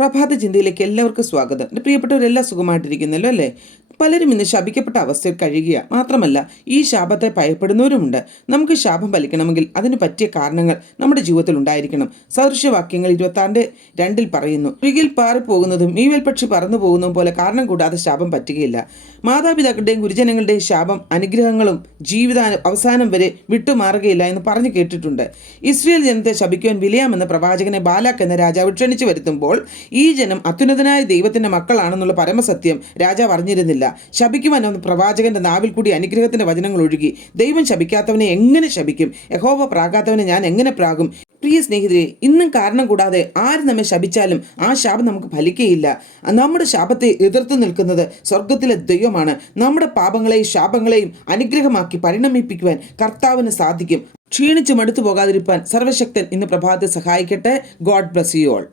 പ്രഭാത ചിന്തയിലേക്ക് എല്ലാവർക്കും സ്വാഗതം. എൻ്റെ പ്രിയപ്പെട്ടവരെല്ലാം സുഖമായിട്ടിരിക്കുന്നല്ലോ അല്ലേ? പലരും ഇന്ന് ശപിക്കപ്പെട്ട അവസ്ഥയിൽ കഴിയുക മാത്രമല്ല ഈ ശാപത്തെ ഭയപ്പെടുന്നവരുമുണ്ട്. നമുക്ക് ശാപം ഫലിക്കണമെങ്കിൽ അതിന് പറ്റിയ കാരണങ്ങൾ നമ്മുടെ ജീവിതത്തിൽ ഉണ്ടായിരിക്കണം. സദൃശ്യവാക്യങ്ങൾ 26:2 പറയുന്നു, ഒഴുകിൽ പാറിപ്പോകുന്നതും മീവൽപക്ഷി പറന്നു പോകുന്നതും പോലെ കാരണം കൂടാതെ ശാപം പറ്റുകയില്ല. മാതാപിതാക്കളുടെയും ഗുരുജനങ്ങളുടെയും ശാപം അനുഗ്രഹങ്ങളും ജീവിത അവസാനം വരെ വിട്ടുമാറുകയില്ല എന്ന് പറഞ്ഞു കേട്ടിട്ടുണ്ട്. ഇസ്രയേൽ ജനത്തെ ശപിക്കുവാൻ ബിലെയാമെന്ന പ്രവാചകനെ ബാലാക്ക് എന്ന രാജാവ് ക്ഷണിച്ചു വരുത്തുമ്പോൾ ഈ ജനം അത്യുന്നതനായ ദൈവത്തിന്റെ മക്കളാണെന്നുള്ള പരമസത്യം രാജാവ് അറിഞ്ഞിരുന്നില്ല. ശപിക്കുവാൻ എന്ന പ്രവാചകന്റെ നാവിൽ കൂടി അനുഗ്രഹത്തിന്റെ വചനങ്ങൾ ഒഴുകി. ദൈവം ശപിക്കാത്തവനെ എങ്ങനെ ശപിക്കും? യഹോവ പ്രാകാത്തവനെ ഞാൻ എങ്ങനെ പ്രാകും? പ്രിയ സ്നേഹിതരെ, ഇന്നും കാരണം കൂടാതെ ആര് നമ്മെ ശപിച്ചാലും ആ ശാപം നമുക്ക് ഫലിക്കുകയില്ല. നമ്മുടെ ശാപത്തെ എതിർത്ത് നിൽക്കുന്നത് സ്വർഗത്തിലെ ദൈവമാണ്. നമ്മുടെ പാപങ്ങളെയും ശാപങ്ങളെയും അനുഗ്രഹമാക്കി പരിണമിപ്പിക്കുവാൻ കർത്താവിന് സാധിക്കും. ക്ഷീണിച്ച് മടുത്തു പോകാതിരിക്കാൻ സർവശക്തൻ ഇന്ന് പ്രഭാതത്തെ സഹായിക്കട്ടെ. God bless you all.